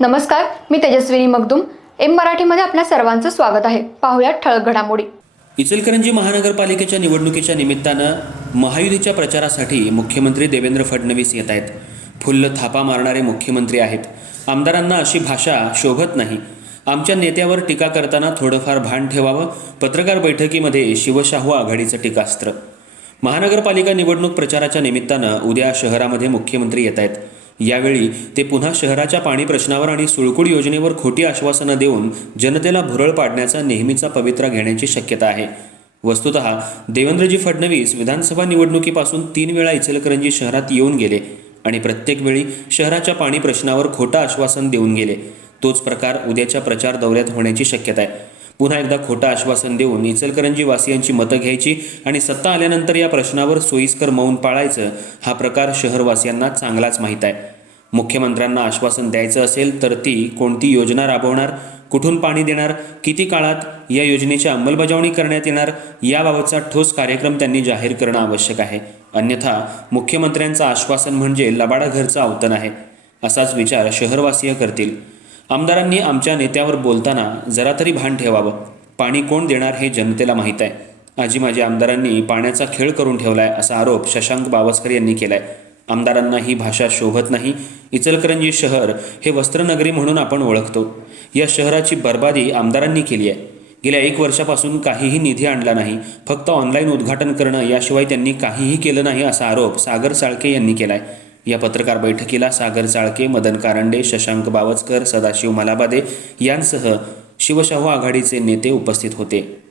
नमस्कार मी तेजस्विनी मगदुम. एम मराठीमध्ये आपल्या सर्वांचं स्वागत आहे. पाहुयात ठळक घडामोडी. इचलकरंजी महानगरपालिकेच्या निवडणुकीच्या निमित्तानं महायुतीच्या प्रचारासाठी मुख्यमंत्री देवेंद्र फडणवीस येत आहेत. फुल्ल थापा मारणारे मुख्यमंत्री आहेत. आमदारांना अशी भाषा शोभत नाही. आमच्या नेत्यावर टीका करताना थोडंफार भान ठेवावं पत्रकार बैठकीमध्ये शिवशाहू आघाडीचं टीकास्त्र. महानगरपालिका निवडणूक प्रचाराच्या निमित्तानं उद्या शहरामध्ये मुख्यमंत्री येत आहेत. यावेळी ते पुन्हा शहराच्या पाणी प्रश्नावर आणि सुळकुड योजनेवर खोटी आश्वासनं देऊन जनतेला भुरळ पाडण्याचा नेहमीचा पवित्रा घेण्याची शक्यता आहे. वस्तुत देवेंद्रजी फडणवीस विधानसभा निवडणुकीपासून तीन वेळा इचलकरंजी शहरात येऊन गेले आणि प्रत्येक वेळी शहराच्या पाणी प्रश्नावर खोटं आश्वासन देऊन गेले. तोच प्रकार उद्याच्या प्रचार दौऱ्यात होण्याची शक्यता आहे. पुन्हा एकदा खोटं आश्वासन देऊन इचलकरंजी वासियांची मतं घ्यायची आणि सत्ता आल्यानंतर या प्रश्नावर सोयीस्कर मौन पाळायचं हा प्रकार शहरवासियांना चांगलाच माहीत आहे. मुख्यमंत्र्यांना आश्वासन द्यायचं असेल तर ती कोणती योजना राबवणार कुठून पाणी देणार किती काळात या योजनेची अंमलबजावणी करण्यात येणार याबाबतचा ठोस कार्यक्रम त्यांनी जाहीर करणं आवश्यक आहे. अन्यथा मुख्यमंत्र्यांचं आश्वासन म्हणजे लबाडा घरचं आवतन आहे. असाच विचार शहरवासीय करतील. आमदारांनी आमच्या नेत्यावर बोलताना जरा तरी भान ठेवावं. पाणी कोण देणार हे जनतेला माहीत आहे. आजी माझी आमदारांनी पाण्याचा खेळ करून ठेवलाय असा आरोप शशांक बावस्कर यांनी केलाय. आमदारांना ही भाषा शोभत नाही. इचलकरंजी शहर हे वस्त्रनगरी म्हणून आपण ओळखतो. या शहराची बर्बादी आमदारांनी केली आहे. गेल्या एक वर्षापासून काहीही निधी आणला नाही. फक्त ऑनलाईन उद्घाटन करणं याशिवाय त्यांनी काहीही केलं नाही असा आरोप सागर साळके यांनी केलाय. या पत्रकार बैठकीला सागर चाळके मदन कारंडे शशांक बावचकर सदाशिव मलाबादे यांसह शिवशाहू आघाडीचे नेते उपस्थित होते.